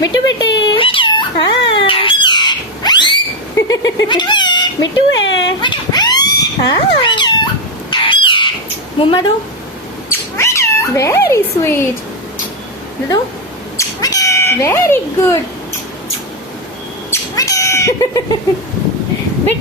मिट्टू बेटे हाँ मिट्टू है हाँ मम्मा दो वेरी स्वीट दो वेरी गुड